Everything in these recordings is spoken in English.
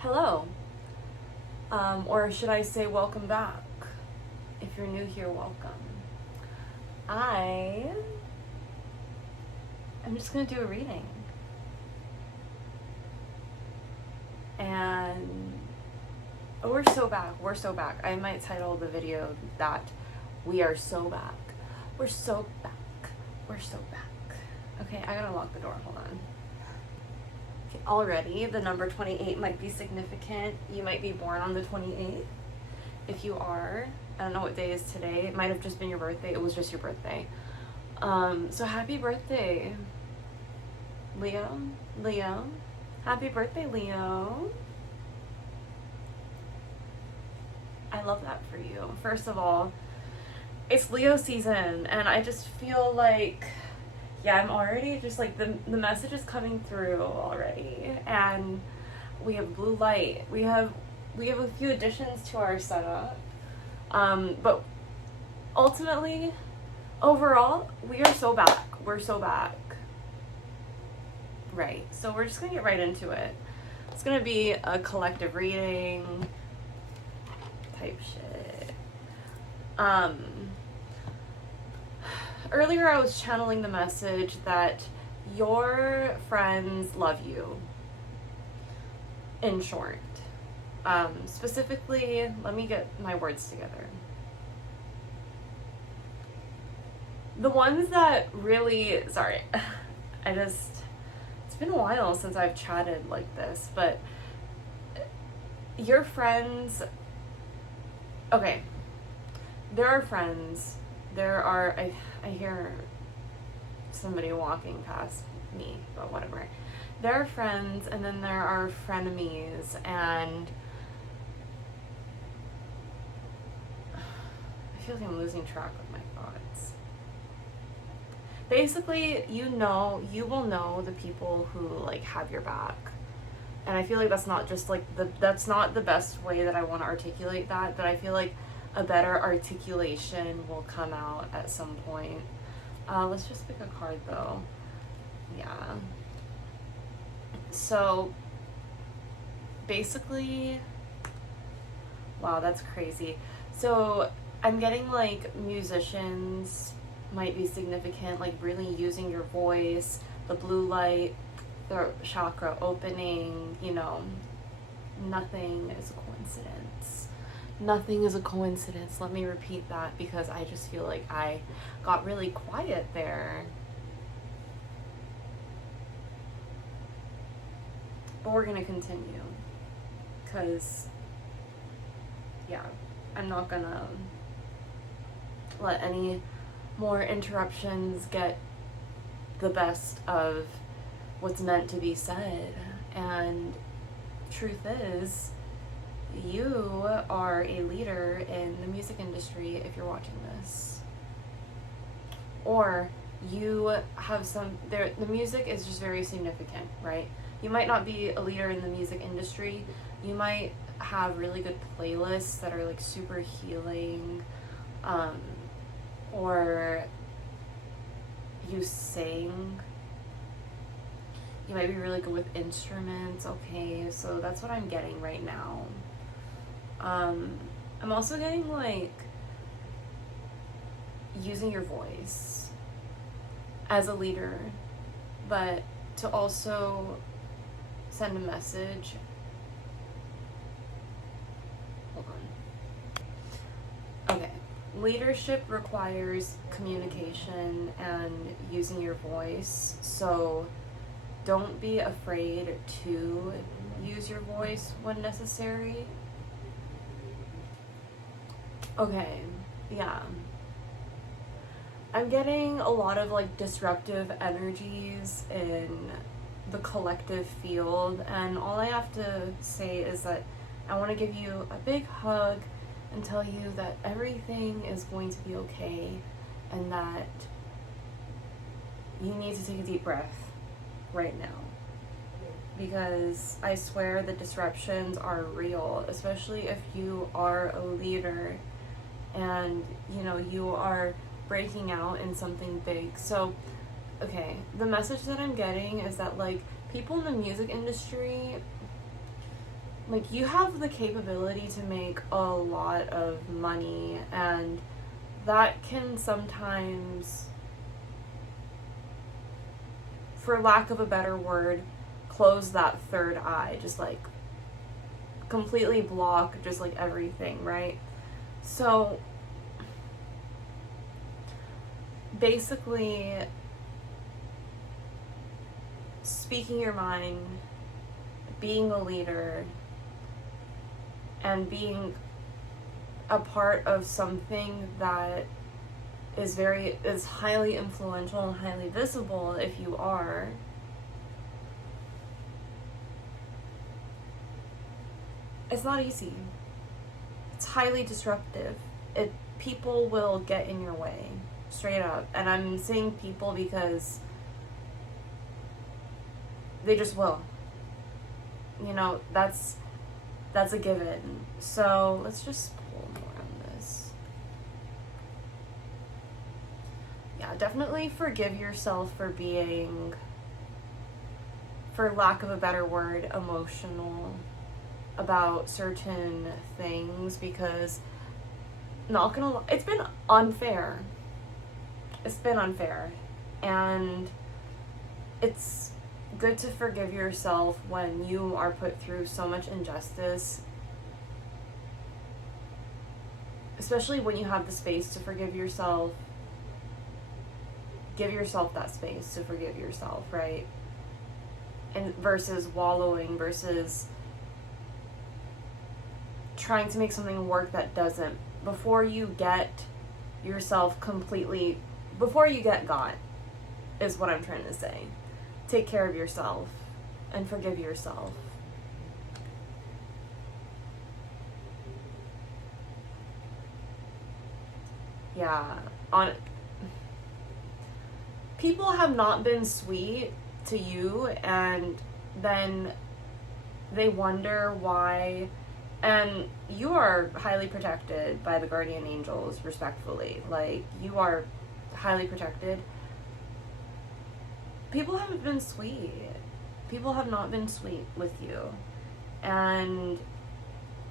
Hello, or should I say welcome back? If you're new here, welcome. I'm just gonna do a reading. And we're so back. I might title the video that we are so back. We're so back. Okay, I gotta lock the door, hold on. Okay, already, the number 28 might be significant. You might be born on the 28th. If you are, I don't know what day is today. It might have just been your birthday. It was just your birthday. So happy birthday, Leo. Happy birthday, Leo. I love that for you. First of all, it's Leo season, and I just feel like, yeah, I'm already just like, the message is coming through already, and we have blue light. We have a few additions to our setup, but ultimately, overall, we are so back. We're so back. Right, so we're just gonna get right into it. It's gonna be a collective reading type shit. Earlier I was channeling the message that your friends love you, in short. Specifically, let me get my words together. The ones that really, sorry, it's been a while since I've chatted like this, but your friends, okay, there are friends, I hear somebody walking past me, but whatever. There are friends, and then there are frenemies, and I feel like I'm losing track of my thoughts. Basically, you will know the people who like have your back. And I feel like that's not just like that's not the best way that I want to articulate that, but I feel like a better articulation will come out at some point. Let's just pick a card though. Yeah. So basically, wow, that's crazy. So I'm getting like musicians might be significant, like really using your voice, the blue light, the chakra opening, nothing is a coincidence. Nothing is a coincidence. Let me repeat that because I just feel like I got really quiet there. But we're gonna continue because, yeah, I'm not gonna let any more interruptions get the best of what's meant to be said. And truth is, you are a leader in the music industry if you're watching this, or you have the music is just very significant, right? You might not be a leader in the music industry. You might have really good playlists that are like super healing, or you sing. You might be really good with instruments. Okay, so that's what I'm getting right now. I'm also getting like using your voice as a leader, but to also send a message. Hold on. Okay. Leadership requires communication and using your voice, so don't be afraid to use your voice when necessary. Okay, yeah. I'm getting a lot of like disruptive energies in the collective field, and all I have to say is that I want to give you a big hug and tell you that everything is going to be okay, and that you need to take a deep breath right now, because I swear the disruptions are real, especially if you are a leader and you are breaking out in something big. So okay, the message that I'm getting is that like people in the music industry, like, you have the capability to make a lot of money, and that can sometimes, for lack of a better word, close that third eye, just like completely block just like everything, right? So basically, speaking your mind, being a leader, and being a part of something that is highly influential and highly visible, if you are, it's not easy. It's highly disruptive. People will get in your way, straight up. And I'm saying people because they just will. You know, that's a given. So let's just pull more on this. Yeah, definitely forgive yourself for being, for lack of a better word, emotional about certain things, because not gonna lie, it's been unfair. It's been unfair. And it's good to forgive yourself when you are put through so much injustice, especially when you have the space to forgive yourself. Give yourself that space to forgive yourself, right? And versus wallowing, versus trying to make something work that doesn't, before you get yourself completely, before you get got, is what I'm trying to say. Take care of yourself and forgive yourself. Yeah, people have not been sweet to you, and then they wonder why. And you are highly protected by the guardian angels, respectfully. Like, you are highly protected. People haven't been sweet. People have not been sweet with you. And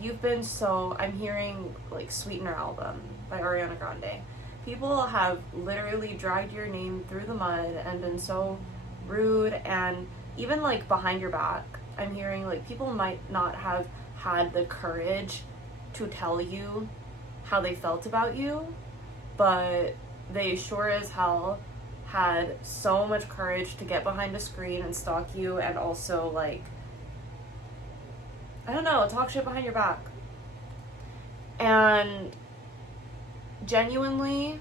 you've been so, I'm hearing like Sweetener album by Ariana Grande. People have literally dragged your name through the mud and been so rude, and even like behind your back. I'm hearing like people might not have had the courage to tell you how they felt about you, but they sure as hell had so much courage to get behind a screen and stalk you, and also like, I don't know, talk shit behind your back. And genuinely,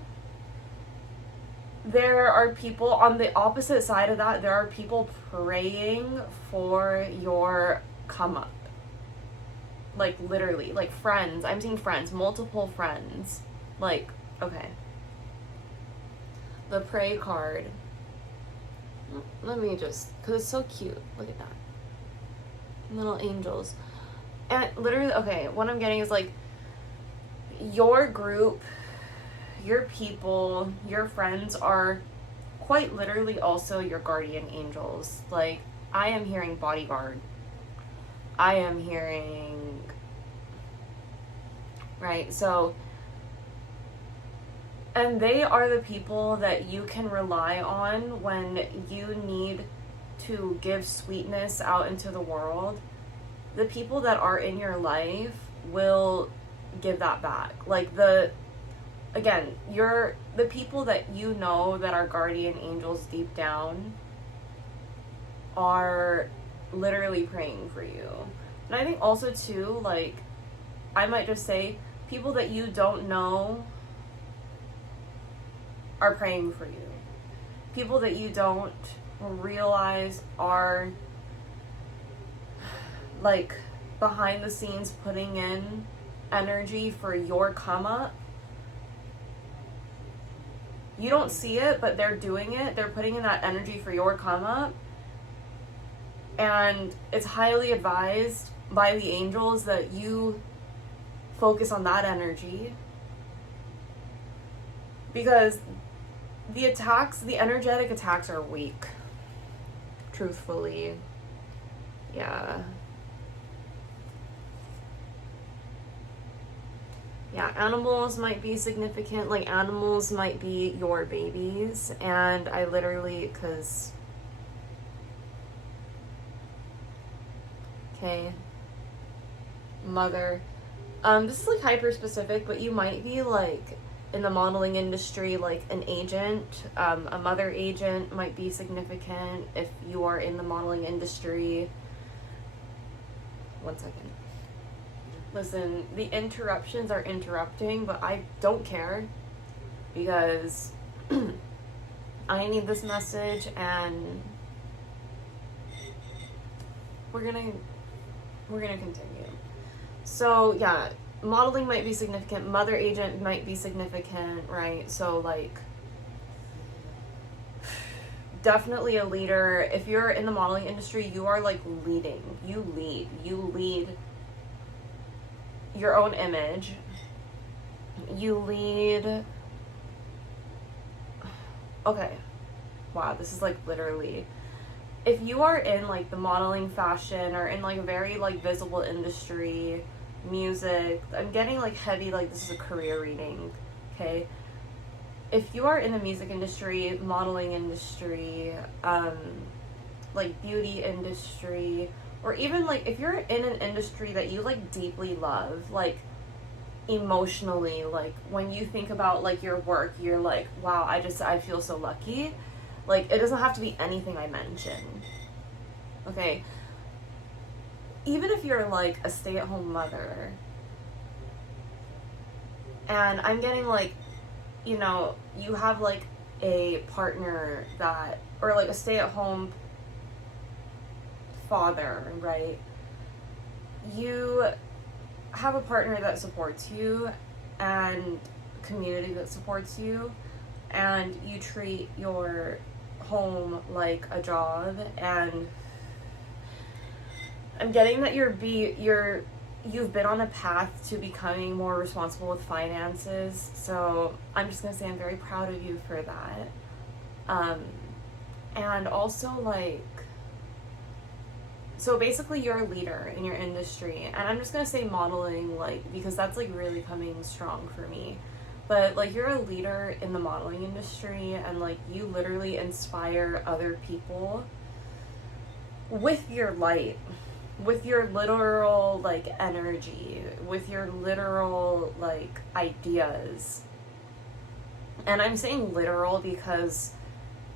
there are people on the opposite side of that. There are people praying for your come up. Like, literally, like friends. I'm seeing friends, multiple friends. Like, okay. The pray card. Let me just, because it's so cute. Look at that. Little angels. And literally, okay, what I'm getting is like, your group, your people, your friends are quite literally also your guardian angels. Like, I am hearing bodyguard. I am hearing, right? So, and they are the people that you can rely on when you need to give sweetness out into the world. The people that are in your life will give that back. Like, the people that you know that are guardian angels deep down are literally praying for you. And I think also too, like, I might just say, people that you don't know are praying for you. People that you don't realize are like behind the scenes putting in energy for your come up. You don't see it, but they're doing it. They're putting in that energy for your come up. And it's highly advised by the angels that you focus on that energy. Because the energetic attacks are weak. Truthfully. Yeah. Yeah, animals might be significant. Like, animals might be your babies. And I literally, because, okay, mother. This is like hyper specific, but you might be like in the modeling industry, like an agent. A mother agent might be significant if you are in the modeling industry. One second. Listen, the interruptions are interrupting, but I don't care because I need this message, and we're gonna continue. So yeah, modeling might be significant, mother agent might be significant, right? So like definitely a leader. If you're in the modeling industry, you are like leading. You lead your own image. You lead. Okay. Wow, this is like literally. If you are in like the modeling, fashion, or in like a very like visible industry, music, I'm getting like heavy, like this is a career reading, okay? If you are in the music industry, modeling industry, like beauty industry, or even like if you're in an industry that you like deeply love, like emotionally, like when you think about like your work, you're like, wow, I feel so lucky. Like, it doesn't have to be anything I mentioned. Okay? Even if you're like a stay-at-home mother, and I'm getting like, you know, you have like a partner that, or like a stay-at-home father, right? You have a partner that supports you and community that supports you, and you treat your home like a job. And I'm getting that you've been on a path to becoming more responsible with finances. So I'm just gonna say I'm very proud of you for that. And also like, so basically you're a leader in your industry, and I'm just gonna say modeling, like, because that's like really coming strong for me. But like, you're a leader in the modeling industry, and like you literally inspire other people with your light, with your literal like energy, with your literal like ideas. And I'm saying literal because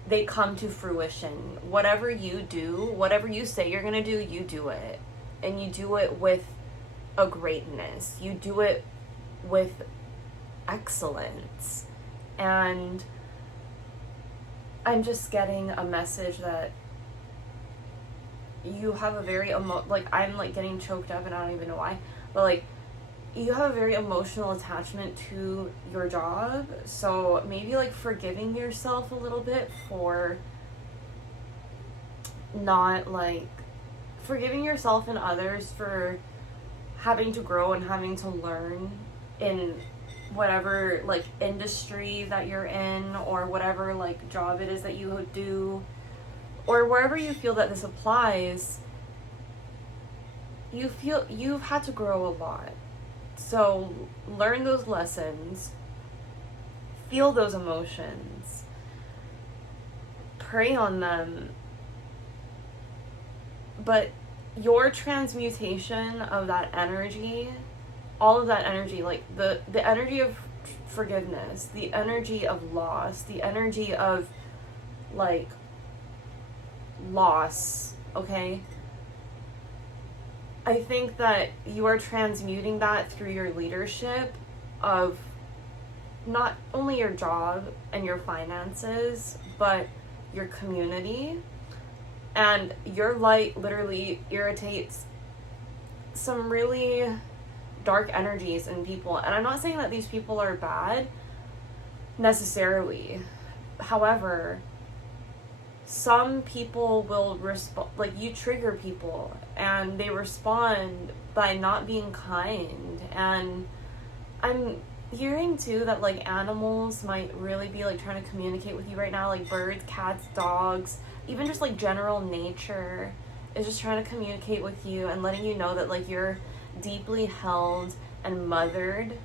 they come to fruition. Whatever you do, whatever you say you're gonna do, you do it. And you do it with a greatness. You do it with excellence. And I'm just getting a message that you have a very like, I'm like getting choked up and I don't even know why, but like, you have a very emotional attachment to your job. So maybe like forgiving yourself a little bit for not like, forgiving yourself and others for having to grow and having to learn in whatever like industry that you're in, or whatever like job it is that you do, or wherever you feel that this applies. You feel you've had to grow a lot. So learn those lessons, feel those emotions, pray on them, but your transmutation of that energy, all of that energy, like the energy of forgiveness, the energy of loss, the energy of like loss, okay? I think that you are transmuting that through your leadership of not only your job and your finances, but your community. And your light literally irritates some really dark energies in people. And I'm not saying that these people are bad necessarily. However, some people will respond, like you trigger people and they respond by not being kind. And I'm hearing too that like animals might really be like trying to communicate with you right now, like birds, cats, dogs, even just like general nature is just trying to communicate with you and letting you know that like you're deeply held and mothered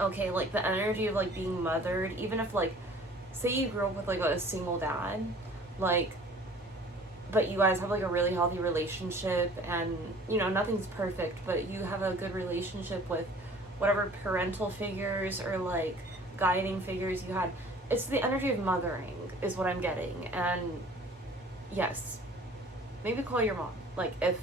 okay, like the energy of like being mothered, even if like, say you grew up with like a single dad, like, but you guys have like a really healthy relationship, and you know, nothing's perfect, but you have a good relationship with whatever parental figures or like guiding figures you had. It's the energy of mothering is what I'm getting. And yes, maybe call your mom, like, if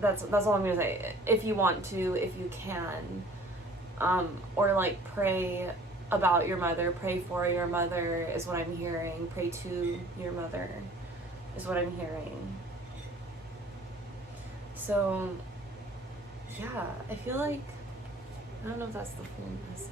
that's all I'm gonna say. If you want to, if you can, or like pray about your mother, pray for your mother is what I'm hearing. Pray to your mother is what I'm hearing. So yeah, I feel like, I don't know if that's the full message.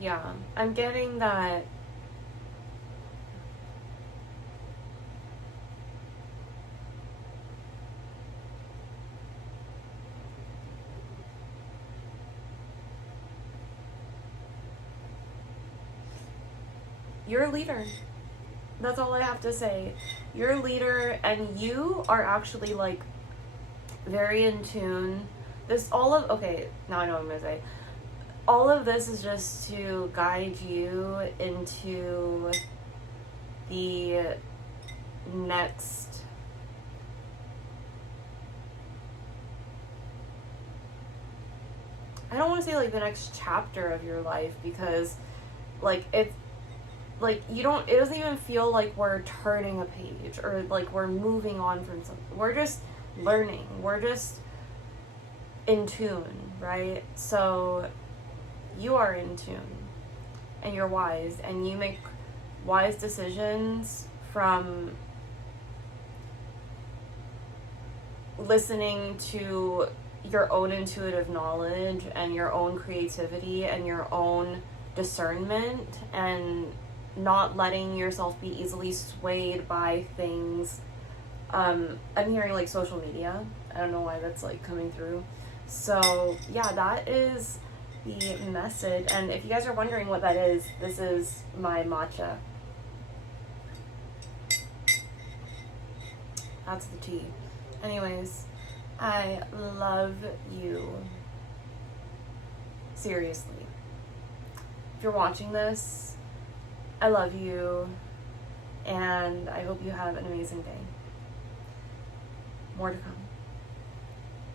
Yeah, I'm getting that you're a leader. That's all I have to say. You're a leader, and you are actually like very in tune. Okay, now I know what I'm gonna say. All of this is just to guide you into the next, I don't want to say like the next chapter of your life, because like it's like you don't, it doesn't even feel like we're turning a page or like we're moving on from something. We're just learning. We're just in tune, right? So you are in tune, and you're wise, and you make wise decisions from listening to your own intuitive knowledge and your own creativity and your own discernment, and not letting yourself be easily swayed by things. I'm hearing like social media. I don't know why that's like coming through. So yeah, that is the message. And if you guys are wondering what that is, this is my matcha. That's the tea. Anyways, I love you. Seriously. If you're watching this, I love you, and I hope you have an amazing day. More to come.